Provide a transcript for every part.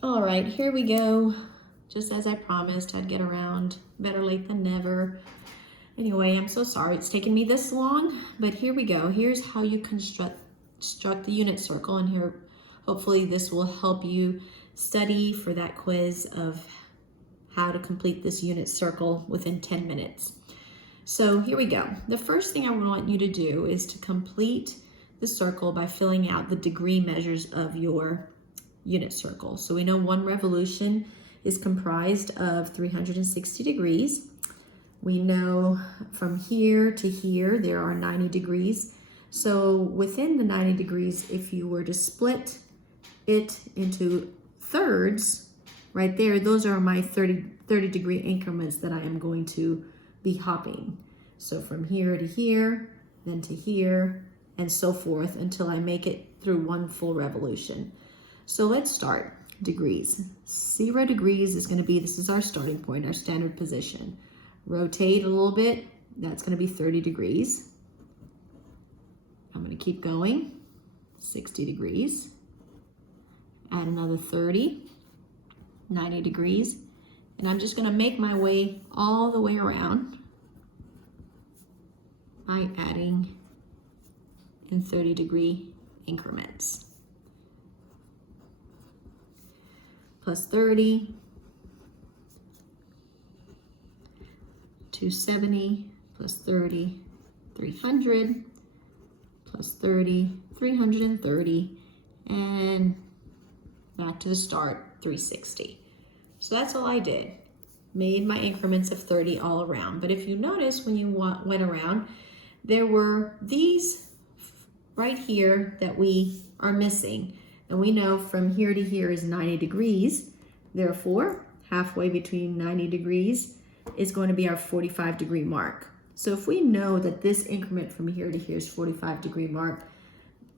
All right, here we go. Just as I promised, I'd get around. Better late than never. Anyway, I'm so sorry it's taken me this long, but here we go. Here's how you construct the unit circle, and here, hopefully this will help you study for that quiz of how to complete this unit circle within 10 minutes. So here we go. The first thing I want you to do is to complete the circle by filling out the degree measures of your unit circle. So we know one revolution is comprised of 360 degrees. We know from here to here there are 90 degrees. So within the 90 degrees, if you were to split it into thirds, right there, those are my 30 degree increments that I am going to be hopping. So from here to here, then to here, and so forth until I make it through one full revolution. So let's start. Degrees. 0 degrees is going to be, this is our starting point, our standard position. Rotate a little bit, that's going to be 30 degrees. I'm going to keep going, 60 degrees. Add another 30, 90 degrees. And I'm just going to make my way all the way around by adding in 30 degree increments. Plus 30, 270, plus 30, 300, plus 30, 330, and back to the start, 360. So that's all I did. Made my increments of 30 all around. But if you notice when you went around, there were these right here that we are missing. And we know from here to here is 90 degrees. Therefore, halfway between 90 degrees is going to be our 45 degree mark. So if we know that this increment from here to here is 45 degree mark,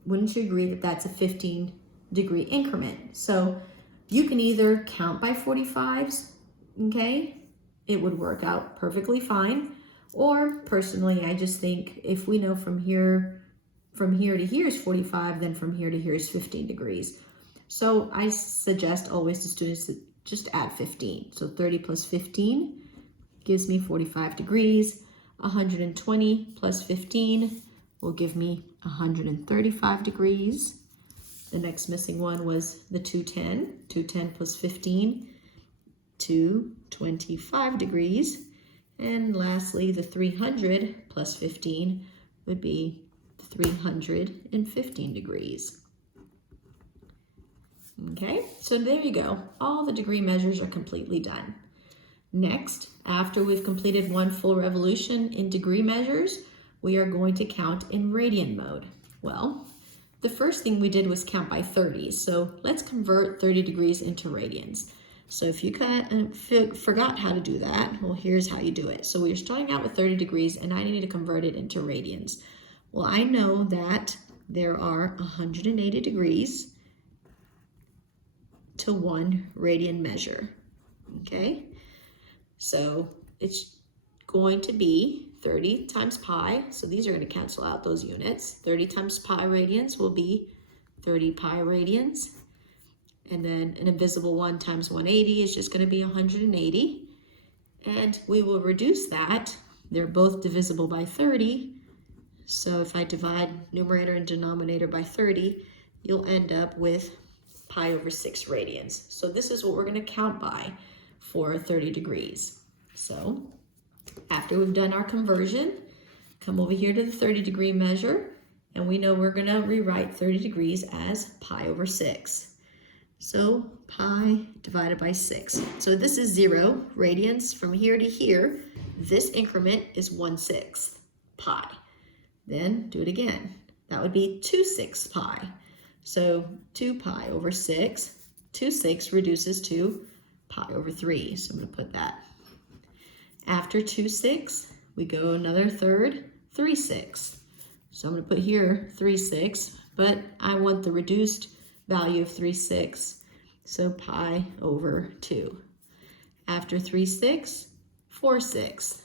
wouldn't you agree that that's a 15 degree increment? So you can either count by 45s, okay? It would work out perfectly fine. Or personally, I just think if we know from here to here is 45, then from here to here is 15 degrees. So I suggest always to students to just add 15. So 30 plus 15 gives me 45 degrees. 120 plus 15 will give me 135 degrees. The next missing one was the 210. 210 plus 15, 225 degrees. And lastly, the 300 plus 15 would be 315 degrees. Okay, so there you go. All the degree measures are completely done. Next, after we've completed one full revolution in degree measures, we are going to count in radian mode. Well, the first thing we did was count by 30s, so let's convert 30 degrees into radians. So if you forgot how to do that, well, here's how you do it. So we're starting out with 30 degrees, and I need to convert it into radians. Well, I know that there are 180 degrees to 1 radian measure, okay? So it's going to be 30 times pi, so these are going to cancel out those units. 30 times pi radians will be 30 pi radians. And then an invisible 1 times 180 is just going to be 180. And we will reduce that. They're both divisible by 30. So if I divide numerator and denominator by 30, you'll end up with pi over 6 radians. So this is what we're going to count by for 30 degrees. So after we've done our conversion, come over here to the 30 degree measure, and we know we're going to rewrite 30 degrees as pi over 6. So pi divided by 6. So this is 0 radians from here to here. This increment is 1/6 pi. Then do it again. That would be 2/6 pi. So 2 pi over 6. 2/6 reduces to pi over 3. So I'm going to put that. After 2/6, we go another third, 3/6. So I'm going to put here 3/6, but I want the reduced value of 3/6. So pi over 2. After 3/6, 4/6.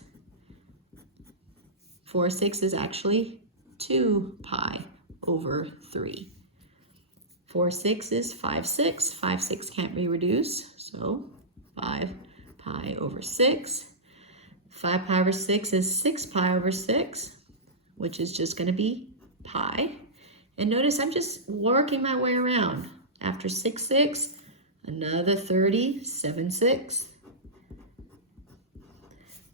4/6 is actually 2 pi over 3. 4 6 is 5 6. 5 6 can't be reduced, so 5 pi over 6. 5 pi over 6 is 6 pi over 6, which is just going to be pi. And notice I'm just working my way around. After 6 6, another 30, 7 6.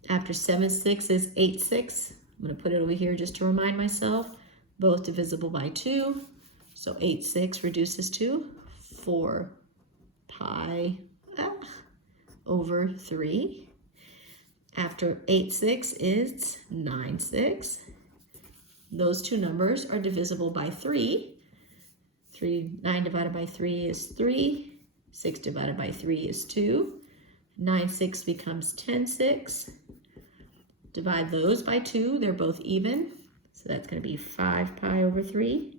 After 7 6 is 8 6. I'm going to put it over here just to remind myself. Both divisible by 2. So 8 6 reduces to 4 pi over 3. After 8 6 is 9 6. Those two numbers are divisible by 3. 9 divided by 3 is 3. 6 divided by 3 is 2. 9 6 becomes 10 6. Divide those by 2. They're both even. So that's going to be 5 pi over 3.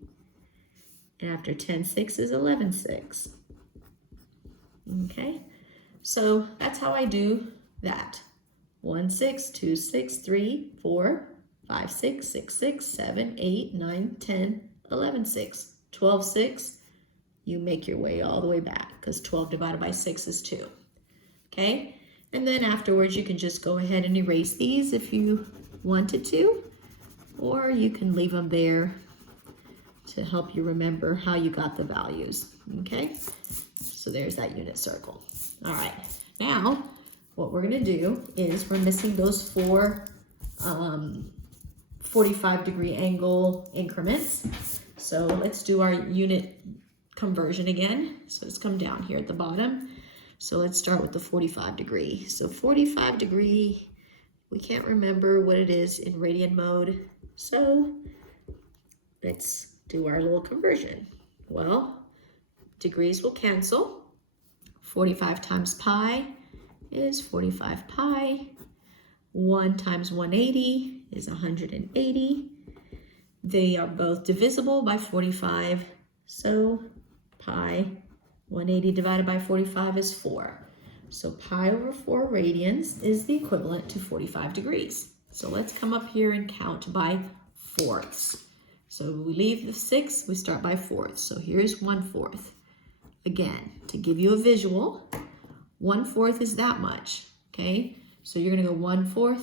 And after 10 6 is 11 6. Okay, so that's how I do that. 1 6, 2 6, 3 4, 5 6, 6 6, 7 8, 9 10, 11 6. 12 6, you make your way all the way back because 12 divided by 6 is 2. Okay, and then afterwards you can just go ahead and erase these if you wanted to, or you can leave them there to help you remember how you got the values. Okay, so there's that unit circle. All right, now what we're going to do is we're missing those 4 45-degree angle increments. So let's do our unit conversion again. So let's come down here at the bottom. So let's start with the 45 degree. So 45 degree, we can't remember what it is in radian mode. So let's do our little conversion. Well, degrees will cancel. 45 times pi is 45 pi. 1 times 180 is 180. They are both divisible by 45, so pi 180 divided by 45 is 4. So pi over 4 radians is the equivalent to 45 degrees. So let's come up here and count by fourths. So we leave the 6, we start by fourths. So here's 1/4. Again, to give you a visual, 1/4 is that much, okay? So you're gonna go 1/4,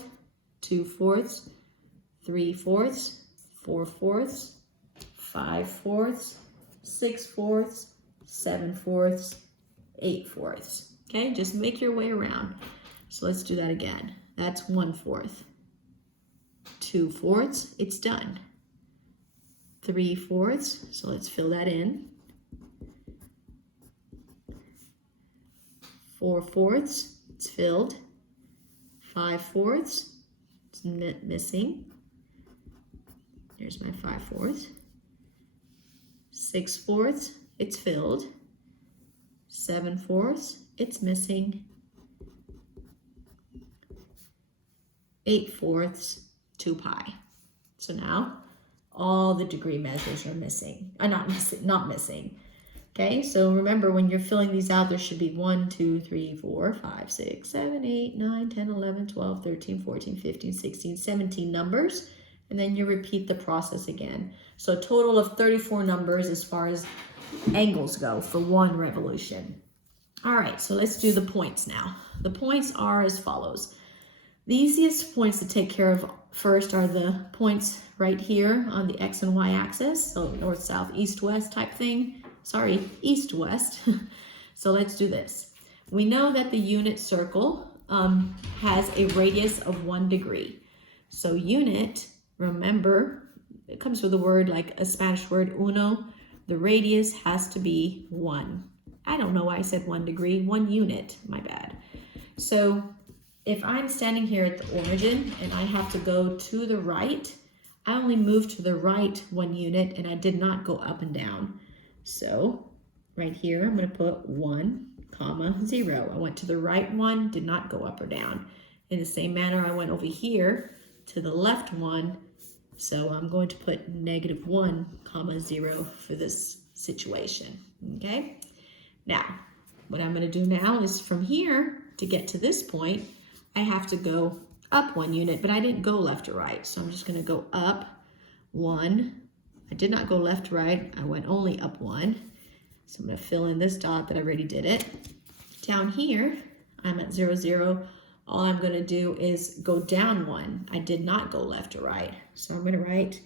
2/4, 3/4, 4/4, 5/4, 6/4, 7/4, 8/4. Okay, just make your way around. So let's do that again. That's 1/4. 2/4, it's done. 3/4, so let's fill that in. 4/4, it's filled. 5/4, it's missing. Here's my 5/4. 6/4, it's filled. 7/4, it's missing. 8/4, 2 pi. So now all the degree measures are missing. Not missing. Okay, so remember when you're filling these out, there should be 1, 2, 3, 4, 5, 6, 7, 8, 9, 10, 11, 12, 13, 14, 15, 16, 17 numbers. And then you repeat the process again. So a total of 34 numbers as far as angles go for one revolution. All right, so let's do the points now. The points are as follows. The easiest points to take care of first are the points right here on the X and Y axis. So north, south, east, west type thing. Sorry, east, west. So let's do this. We know that the unit circle has a radius of 1 degree. So unit, remember, it comes with a word like a Spanish word, uno. The radius has to be 1. I don't know why I said 1 degree, 1 unit, my bad. So if I'm standing here at the origin and I have to go to the right, I only moved to the right 1 unit and I did not go up and down. So right here, I'm going to put 1, 0. I went to the right 1, did not go up or down. In the same manner, I went over here to the left 1. So I'm going to put -1, 0 for this situation, okay? Now, what I'm going to do now is from here to get to this point, I have to go up 1 unit, but I didn't go left or right. So I'm just going to go up 1. I did not go left to right. I went only up 1. So I'm going to fill in this dot that I already did it. Down here, I'm at 0, 0. All I'm going to do is go down 1. I did not go left to right. So I'm going to write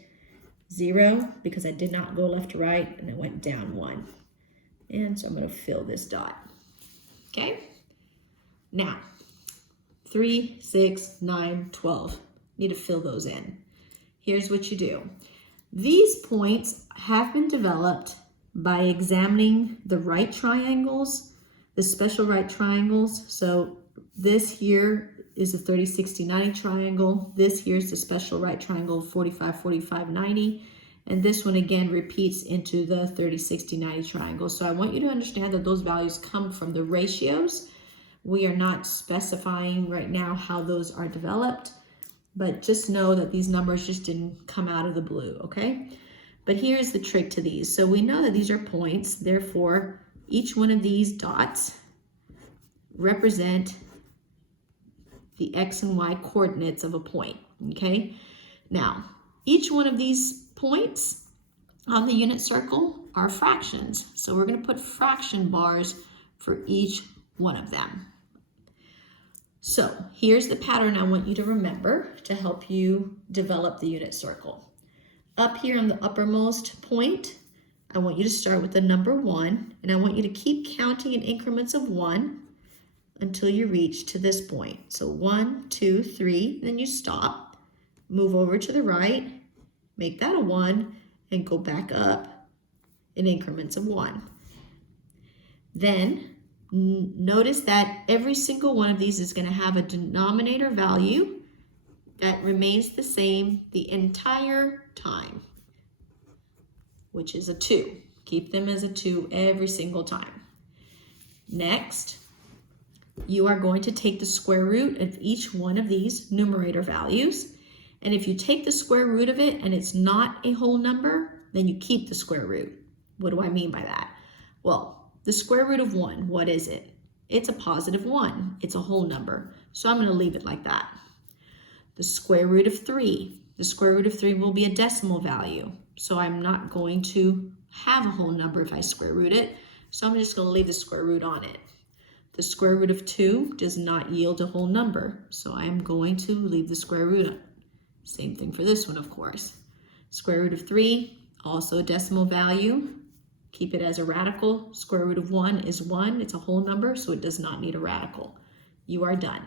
0 because I did not go left to right, and it went down 1. And so I'm going to fill this dot. Okay? Now, 3, 6, 9, 12. Need to fill those in. Here's what you do. These points have been developed by examining the right triangles, the special right triangles. So this here is a 30, 60, 90 triangle. This here is the special right triangle, 45, 45, 90. And this one again repeats into the 30, 60, 90 triangle. So I want you to understand that those values come from the ratios. We are not specifying right now how those are developed, but just know that these numbers just didn't come out of the blue, okay? But here's the trick to these. So we know that these are points, therefore each one of these dots represent the X and Y coordinates of a point, okay? Now, each one of these points on the unit circle are fractions. So we're gonna put fraction bars for each one of them. So here's the pattern I want you to remember to help you develop the unit circle. Up here on the uppermost point, I want you to start with the number 1, and I want you to keep counting in increments of 1 until you reach to this point. So 1, 2, 3, then you stop, move over to the right, make that a 1, and go back up in increments of 1. Then notice that every single one of these is going to have a denominator value that remains the same the entire time, which is a 2. Keep them as a 2 every single time. Next, you are going to take the square root of each one of these numerator values. And if you take the square root of it and it's not a whole number, then you keep the square root. What do I mean by that? Well, the square root of 1, what is it? It's a positive 1. It's a whole number. So I'm going to leave it like that. The square root of 3. The square root of 3 will be a decimal value. So I'm not going to have a whole number if I square root it. So I'm just going to leave the square root on it. The square root of 2 does not yield a whole number. So I am going to leave the square root on. Same thing for this one, of course. Square root of 3, also a decimal value. Keep it as a radical. Square root of 1 is 1. It's a whole number, so it does not need a radical. You are done.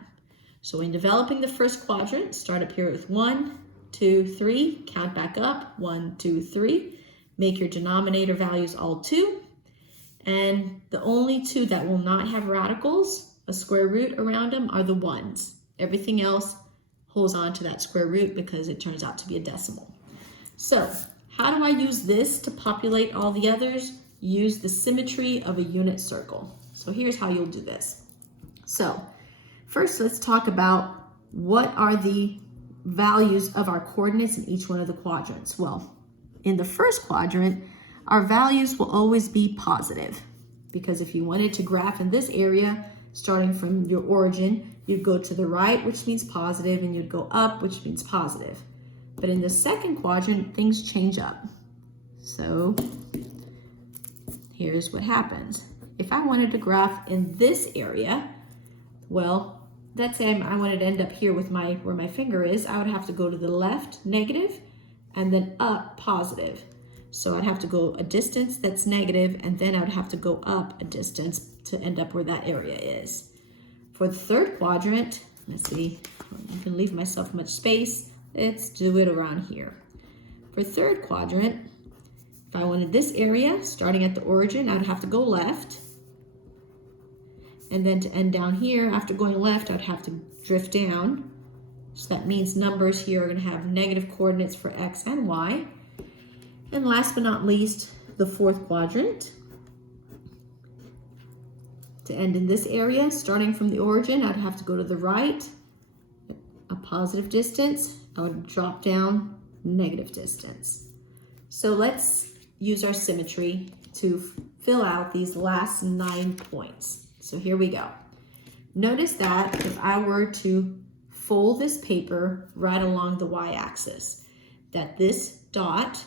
So in developing the first quadrant, start up here with 1, 2, 3. Count back up. 1, 2, 3. Make your denominator values all 2. And the only 2 that will not have radicals, a square root around them, are the 1s. Everything else holds on to that square root because it turns out to be a decimal. So, how do I use this to populate all the others? Use the symmetry of a unit circle. So here's how you'll do this. So first let's talk about what are the values of our coordinates in each one of the quadrants. Well, in the first quadrant, our values will always be positive because if you wanted to graph in this area, starting from your origin, you'd go to the right, which means positive, and you'd go up, which means positive. But in the second quadrant, things change up. So here's what happens. If I wanted to graph in this area, well, let's say I wanted to end up here with where my finger is, I would have to go to the left, negative, and then up, positive. So I'd have to go a distance that's negative, and then I would have to go up a distance to end up where that area is. For the third quadrant, let's see, I can leave myself much space. Let's do it around here. For third quadrant, if I wanted this area, starting at the origin, I'd have to go left. And then to end down here, after going left, I'd have to drift down. So that means numbers here are going to have negative coordinates for X and Y. And last but not least, the fourth quadrant. To end in this area, starting from the origin, I'd have to go to the right, a positive distance. I would drop down negative distance. So let's use our symmetry to fill out these last 9 points. So here we go. Notice that if I were to fold this paper right along the y-axis, that this dot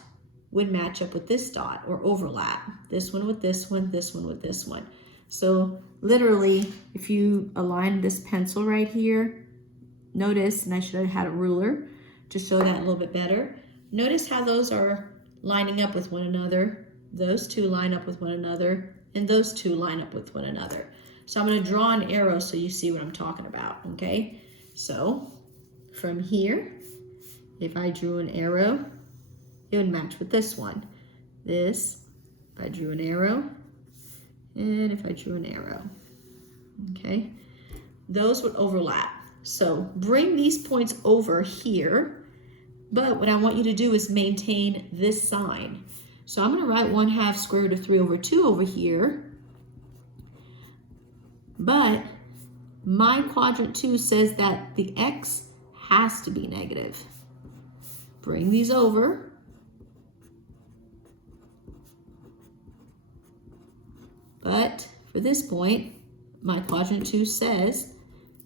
would match up with this dot or overlap. This one with this one, this one with this one. So literally, if you align this pencil right here, notice, and I should have had a ruler to show that a little bit better. Notice how those are lining up with one another. Those two line up with one another, and those two line up with one another. So I'm going to draw an arrow so you see what I'm talking about, okay? So from here, if I drew an arrow, it would match with this one. This, if I drew an arrow, and if I drew an arrow, okay? Those would overlap. So bring these points over here, but what I want you to do is maintain this sign. So I'm going to write 1/2 square root of 3 over 2 over here, but my quadrant 2 says that the x has to be negative. Bring these over. But for this point, my quadrant 2 says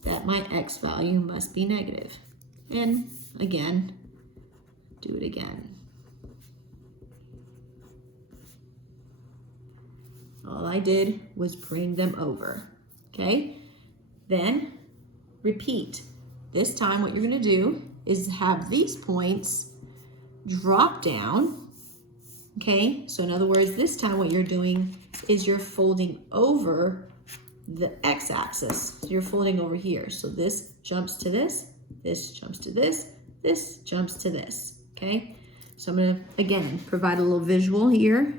that my x value must be negative. And again, do it again. All I did was bring them over, okay? Then repeat. This time what you're gonna do is have these points drop down, okay? So in other words, this time what you're doing is you're folding over the x-axis. So you're folding over here. So this jumps to this jumps to this jumps to this, okay? So I'm gonna, again, provide a little visual here.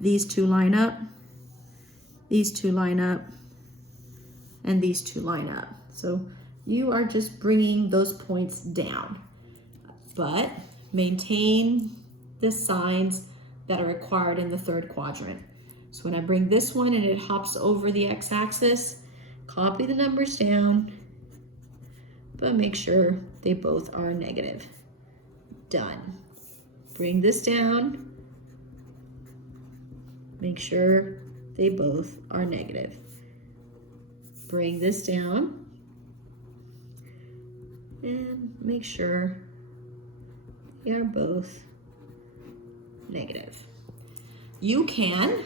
These two line up, these two line up, and these two line up. So you are just bringing those points down, but maintain the signs that are required in the third quadrant. So when I bring this one and it hops over the x-axis, copy the numbers down, but make sure they both are negative. Done. Bring this down, make sure they both are negative. Bring this down and make sure they are both negative. You can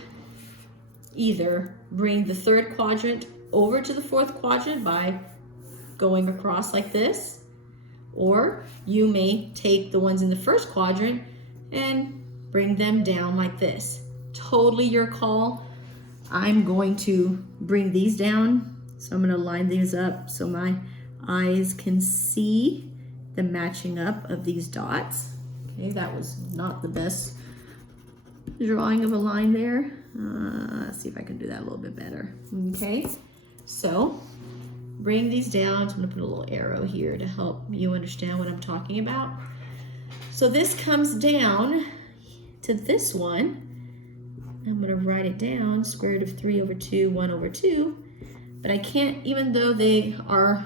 either bring the third quadrant over to the fourth quadrant by going across like this, or you may take the ones in the first quadrant and bring them down like this. Totally your call. I'm going to bring these down, so I'm going to line these up so my eyes can see the matching up of these dots. Okay, that was not the best drawing of a line there. Let's see if I can do that a little bit better. Okay, so bring these down. So I'm going to put a little arrow here to help you understand what I'm talking about. So this comes down to this one. I'm going to write it down, square root of 3 over 2, 1 over 2. But I can't, even though they are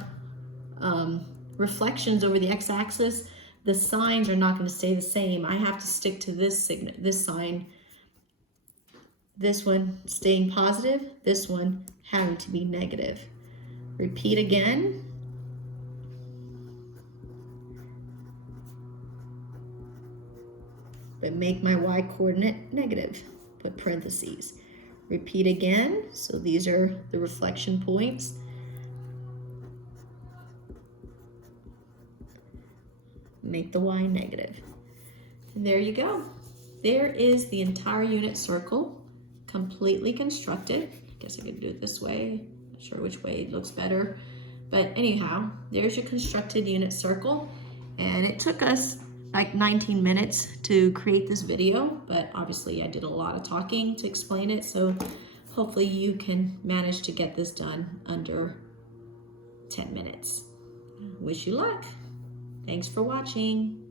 reflections over the x-axis, the signs are not going to stay the same. I have to stick to this sign. This one staying positive, this one having to be negative. Repeat again. But make my y-coordinate negative. Put parentheses. Repeat again. So these are the reflection points. Make the y negative. And there you go. There is the entire unit circle completely constructed. I guess I could do it this way. Not sure which way looks better. But anyhow, there's your constructed unit circle. And it took us like 19 minutes to create this video, but obviously I did a lot of talking to explain it, so hopefully you can manage to get this done under 10 minutes. Wish you luck. Thanks for watching.